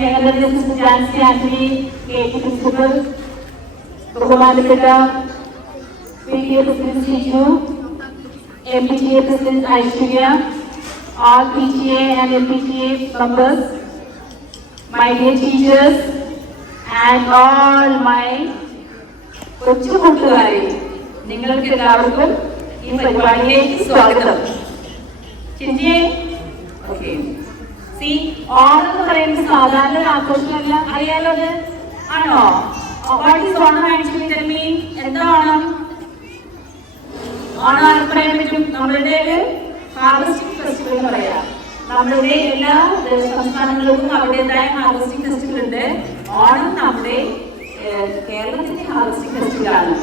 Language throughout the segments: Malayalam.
Sister Jancy Antony K T principal ബഹുമാനപ്പെട്ട P T A president Shiju M P T A president Aishwarya all PTA and MPTA members, my dear teachers, and all my കൊച്ചു കൂട്ടുകാരെ നിങ്ങൾക്ക് എല്ലാവർക്കും ഈ പരിപാടിയിലേക്ക് സ്വാഗതം. ചിന്തിയെ സി ഓണം എന്ന് പറയുന്നത് സാധാരണ ഒരു ആഘോഷമല്ല. അറിയാലോ അത്? ആണോ? What is Onam actually tell me എന്താ ഓണം ഓണം ആർക്ക് പറയാൻ പറ്റും? നമ്മളുടെ ഒരു ഹാർവസ്റ്റിംഗ് ഫെസ്റ്റിവൽ എന്ന് പറയാം. നമ്മളുടെ എല്ലാ സംസ്ഥാനങ്ങൾക്കും അവരുടേതായ ഹാർവസ്റ്റിംഗ് ഫെസ്റ്റിവൽ ഉണ്ട്. ഓണം നമ്മുടെ കേരളത്തിന്റെ ഹാർവസ്റ്റിംഗ് ഫെസ്റ്റിവൽ ആണ്.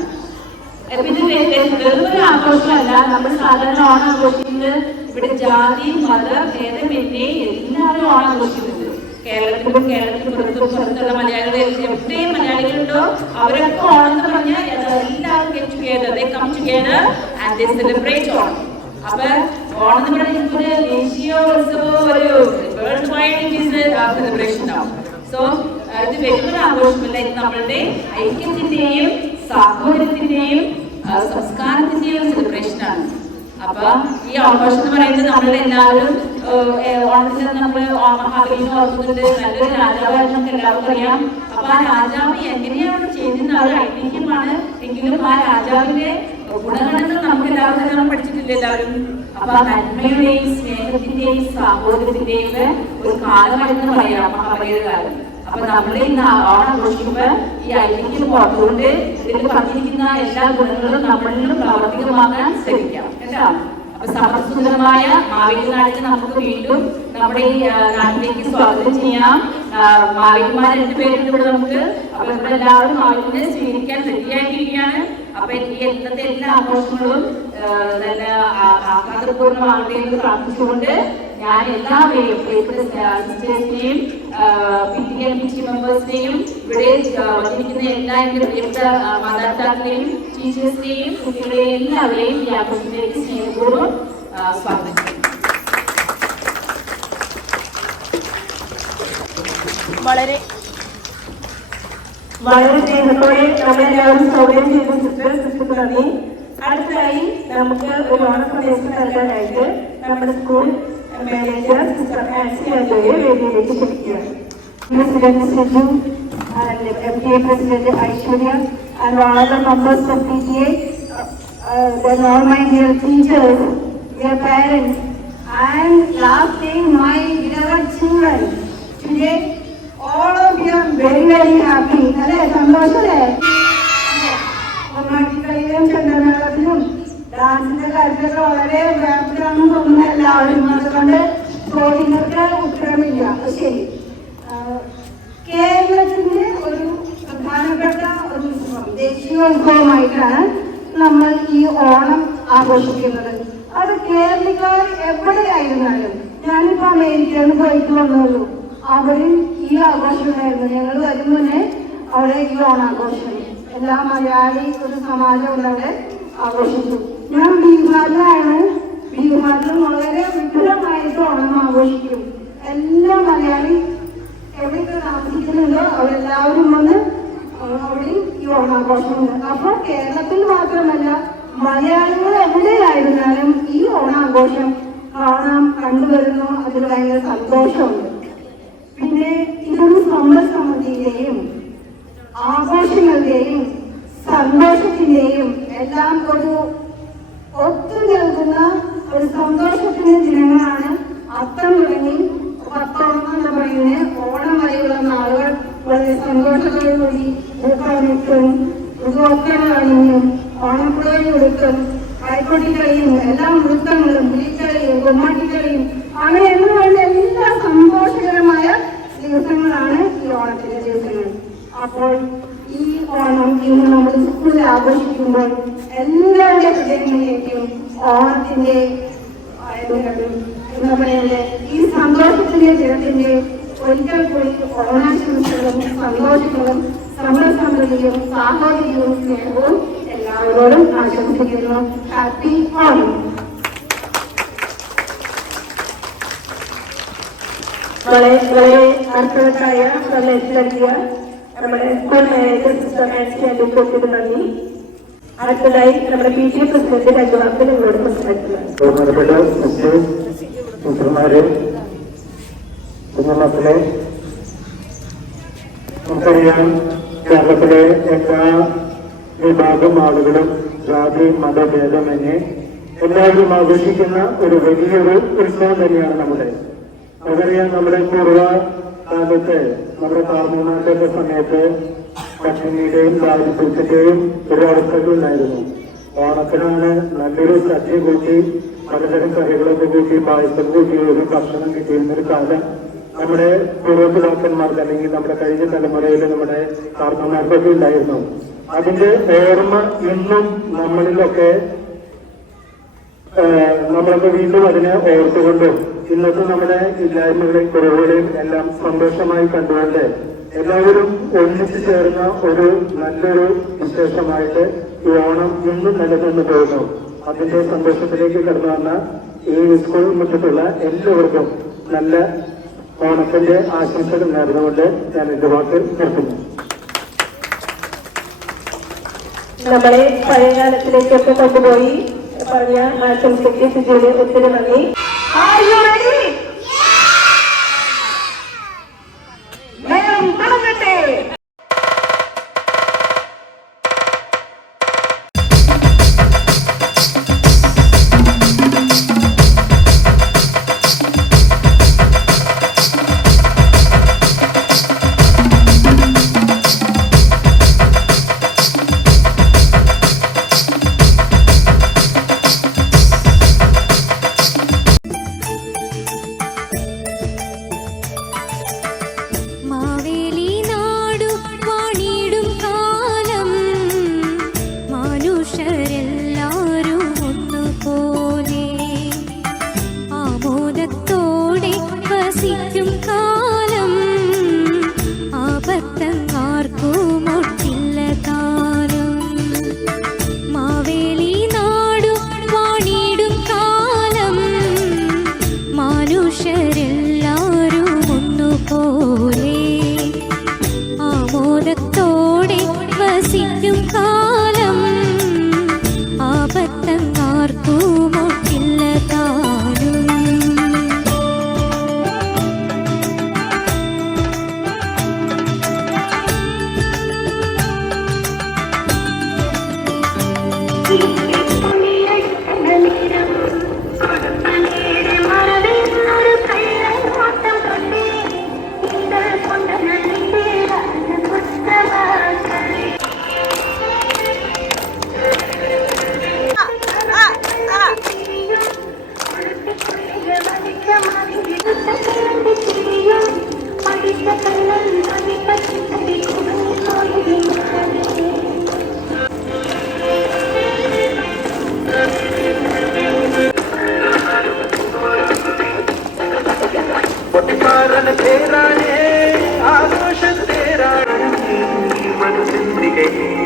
ഇത് വെറുതെ ഒരു ആഘോഷമല്ല. നമ്മൾ സാധാരണ ഓണം ആഘോഷിക്കുന്നത്? ഇവിടെ ജാതി മത ഭേദമന്യേ എല്ലാവരും ആഘോഷിക്കുന്നത് കേരളത്തിലും കേരളത്തിന് പുറത്തും പുറത്തുള്ള മലയാളികൾ എവിടെയും മലയാളികളുണ്ടോ? അവരൊക്കെ ഓണം എന്ന് പറഞ്ഞാൽ എല്ലാവരും get together they come together and they celebrate Onam അപ്പൊ ഓണം എന്ന് പറയുന്നത് ഒരു ദേശീയ ഉത്സവമോ ഒരു വേൾഡ് വൈഡ് സെലിബ്രേഷൻ ആവും. സോ ഇത് വലിയൊരു ആഘോഷമല്ല ഇത് നമ്മളുടെ ഐക്യത്തിന്റെയും സാഹോദര്യത്തിന്റെയും സംസ്കാരത്തിന്റെയും സെലിബ്രേഷൻ ആണ്. അപ്പൊ ഈ ആഘോഷം എന്ന് പറയുന്നത് നമ്മളെല്ലാവരും ഓണത്തിന് നമ്മൾ മഹാബലിനെ ഓർക്കുന്നുണ്ട്. നല്ലൊരു രാജാവായിട്ട് നമുക്ക് എല്ലാവർക്കും അറിയാം. അപ്പൊ ആ രാജാവ് എങ്ങനെയാണ് ചെയ്യുന്ന ഒരു ഐതിഹ്യമാണ്. എങ്കിലും ആ രാജാവിന്റെ ഗുണഗണങ്ങൾ നമുക്ക് എല്ലാവർക്കും നമ്മൾ പഠിച്ചിട്ടില്ല എല്ലാവരും? അപ്പൊ നന്മയുടെയും സ്നേഹത്തിന്റെയും സാഹോദര്യത്തിന്റെയും ഒരു കാലമായിരുന്നു പറയാം. മഹാബലിയുടെ കാലം. അപ്പൊ നമ്മൾ ഇന്ന് ഓണം ആഘോഷിക്കുമ്പോ ഈ ഐതിഹ്യം പുറത്തുകൊണ്ട് ഇതിൽ പറഞ്ഞിരിക്കുന്ന എല്ലാ ഗുണങ്ങളും നമ്മളിലും പ്രാവർത്തികമാക്കാൻ ശ്രമിക്കാം അപ്പൊ സമർസുന്ദരമായ മാവേലി നാടിനെ നമുക്ക് വീണ്ടും നമ്മുടെ ഈ നാട്ടിലേക്ക് സ്വാഗതം ചെയ്യാം. മാവേലിമാർ രണ്ടുപേരുണ്ട് ഇവിടെ നമുക്ക് അപ്പൊ ഇവിടെ എല്ലാവരും മാവേലിനെ സ്വീകരിക്കാൻ റെഡിയായിട്ടിരിക്കുകയാണ് അപ്പൊ ഈ ഇന്നത്തെ എല്ലാ ആഘോഷങ്ങളും നല്ല ആഘാതപൂർണമാകട്ടെ എന്ന് പ്രാർത്ഥിച്ചുകൊണ്ട് ഞാൻ എല്ലാവരെയും പ്രിയപ്പെട്ട സിസ്റ്റേഴ്സിനെയും പി കമ്മിറ്റി മെമ്പേഴ്സിനെയും ഇവിടെ വന്നിരിക്കുന്ന എല്ലാ എന്റെ പ്രിയപ്പെട്ട മാതാപിതാക്കളെയും ടീച്ചേഴ്സിനെയും കുട്ടികളെയും എല്ലാവരെയും ഈ ആഘോഷത്തിലേക്ക് സ്നേഹപൂർവം സ്വാഗതം. വളരെ വളരെ സ്നേഹത്തോടെ നമ്മളെല്ലാവരും സ്വാഗതം ചെയ്ത സിസ്റ്റർ സിസ്റ്റർ നന്ദി. അടുത്തതായി നമുക്ക് ഒരു ഓണ സന്ദേശം നൽകാനായിട്ട് നമ്മുടെ school മാനേജർ സിസ്റ്റർ ആൻസി അജോയെ വേദിയിലേക്ക് ക്ഷണിക്കുകയാണ് president Siju and MPA President Aishwarya and all the members of PTA, uh, uh, then all my dear teachers, dear parents, and lastly my beloved children. Today, all of you are very very happy. അല്ലേ സന്തോഷല്ലേ കളിയിലും ചെണ്ടമേളത്തിലും ഡാൻസിന്റെ കാര്യത്തിലൊക്കെ വളരെ വ്യാപകമാണെന്ന് തോന്നുന്ന എല്ലാവരും അതുകൊണ്ട് ചോദ്യങ്ങൾക്ക് ഉത്തരമില്ല. ശരി. കേരളത്തിന്റെ ഒരു പ്രധാനപ്പെട്ട ഒരു ദേശീയോത്സവമായിട്ടാണ് നമ്മൾ ഈ ഓണം ആഘോഷിക്കുന്നത്. അത് കേരളക്കാർ എവിടെയായിരുന്നാലും ഞാനിപ്പോ അമേരിക്കയിൽ പോയിട്ട് വന്നുള്ളൂ അവിടെ ഈ ആഘോഷമായിരുന്നു ഞങ്ങൾ വരും മുന്നേ അവിടെ ഈ ഓണാഘോഷം. എല്ലാ മലയാളി ഒരു സമാജം ഉള്ളവരെ ആഘോഷിച്ചു. ഞാൻ ബീഹാറിലാണ്. ബീഹാറിൽ വളരെ വിപുലമായിട്ട് ഓണം ആഘോഷിക്കും. എല്ലാ മലയാളി എവിടെയൊക്കെ താമസിക്കുന്നുണ്ടോ അവരെല്ലാവരും വന്ന് അവിടെ ഈ ഓണാഘോഷമുണ്ട്. അപ്പൊ കേരളത്തിൽ മാത്രമല്ല മലയാളികൾ എവിടെയായിരുന്നാലും ഈ ഓണാഘോഷം കാണാം കണ്ടുവരുന്നു. അതിൽ ഭയങ്കര സന്തോഷമുണ്ട്. പിന്നെ ഇതൊരു സമ്പദ് സമൃദ്ധിയുടെയും ആഘോഷങ്ങളുടെയും സന്തോഷത്തിന്റെയും എല്ലാം ഒരു ഒത്തു നിൽക്കുന്ന ഒരു സന്തോഷത്തിന്റെ ദിനങ്ങളാണ് അത്തം തുടങ്ങി പത്തോളം എന്ന് പറയുന്നത്. ഓണം വരെയുള്ള നാളുകൾ വളരെ സന്തോഷത്തോടുകൂടി അണിഞ്ഞും ഓണപ്പുഴയിൽ ഉടുക്കും കൈക്കൊട്ടിക്കളിയും എല്ലാ നൃത്തങ്ങളും പുലിക്കളിയും കൊമ്മാട്ടിക്കളിയും അങ്ങനെ എന്ന് വേണ്ട എല്ലാ സന്തോഷകരമായ ദിവസങ്ങളാണ് ഈ ഓണത്തിന്റെ ദിവസങ്ങൾ. അപ്പോൾ ഈ ഓണം ഇന്ന് നമ്മൾ സ്കൂളിൽ ആഘോഷിക്കുമ്പോൾ എല്ലാവരുടെ ഹൃദയങ്ങളിലേക്കും ഓണത്തിന്റെ എന്താ ഈ സന്തോഷത്തിന്റെ ദിനത്തിന്റെ ഒരിക്കൽ കൂടി ഓണാശംസകളും സന്തോഷങ്ങളും സമരസമൃദ്ധിയും സാഹോദര്യവും സ്നേഹവും എല്ലാവരോടും ആശംസിക്കുന്നു. ഹാപ്പി ഓണം വളരെ വളരെ അർത്ഥവത്തായ സന്ദേശം നൽകിയ നമ്മുടെ സ്കൂൾ മാനേജർ സിസ്റ്റർ അടുത്തതായി നമ്മുടെ പി ടി പ്രസിഡന്റ് രണ്ടു വാക്ക് സംസാരിക്കുന്നത് നമുക്കറിയാം കേരളത്തിലെ എല്ലാ വിഭാഗം ആളുകളും ജാതി മതഭേദമന്യേ എല്ലാവരും ആഘോഷിക്കുന്ന ഒരു വലിയൊരു ഉത്സവം തന്നെയാണ് നമ്മുടെ. നമുക്കറിയാം നമ്മുടെ പൂർവ കാലത്ത് നമ്മുടെ കാർമ്മമാറ്റത്തെ സമയത്ത് പട്ടിണിയുടെയും ദാരിദ്ര്യത്തിന്റെയും ഒരു അവസ്ഥകൾ ഉണ്ടായിരുന്നു. ഓണത്തിനാണ് നല്ലൊരു സദ്യ കൂട്ടി പലതരം കറികളൊക്കെ കൂട്ടി പായസം കൂട്ടി ഒരു ഭക്ഷണം കിട്ടിയിരുന്ന ഒരു കാലം നമ്മുടെ പൂർവപിതാക്കന്മാർക്ക് അല്ലെങ്കിൽ നമ്മുടെ കഴിഞ്ഞ തലമുറയിൽ നമ്മുടെ കാർന്നമാർക്കൊക്കെ ഉണ്ടായിരുന്നു. അതിന്റെ ഓർമ്മ ഇന്നും നമ്മളിലൊക്കെ നമ്മളൊക്കെ വീണ്ടും അതിനെ ഓർത്തുകൊണ്ടും ഇന്നത്തെ നമ്മുടെ ഇല്ലായ്മകളെയും കുറവുകളെയും എല്ലാം സന്തോഷമായി കണ്ടുകൊണ്ട് എല്ലാവരും ഒന്നിച്ചു ചേർന്ന ഒരു നല്ലൊരു വിശേഷമായിട്ട് ഈ ഓണം ഇന്നും നിലനിന്ന് പോകുന്നു. അതിന്റെ സന്തോഷത്തിലേക്ക് കടന്നു വന്ന ഈ സ്കൂൾ മുറ്റത്തുള്ള എല്ലാവർക്കും നല്ല ഓണത്തിന്റെ ആശംസകൾ നേർന്നുകൊണ്ട് ഞാൻ എന്റെ വാക്ക് നിർത്തുന്നു. നമ്മളെ പഴയകാലത്തിലേക്കൊക്കെ കൊണ്ടുപോയി പറഞ്ഞ ആശംസയ്ക്ക് സുജോലി ഒത്തിരി നന്ദി Are you ready? മേളം തുടങ്ങട്ടെ Mm-hmm.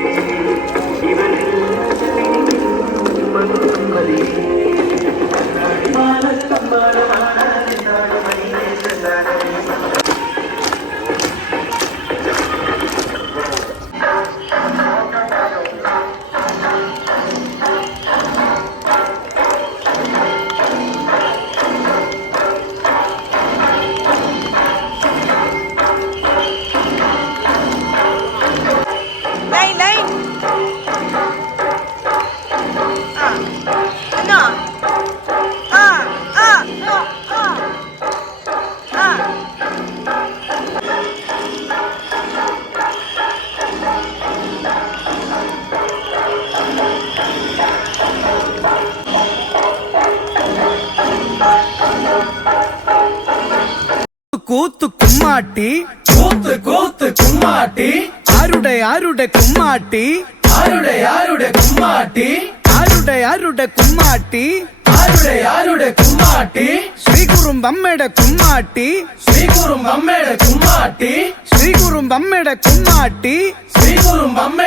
குறும்பம் எட கும்மாட்டி. ஸ்ரீ குறும்பம்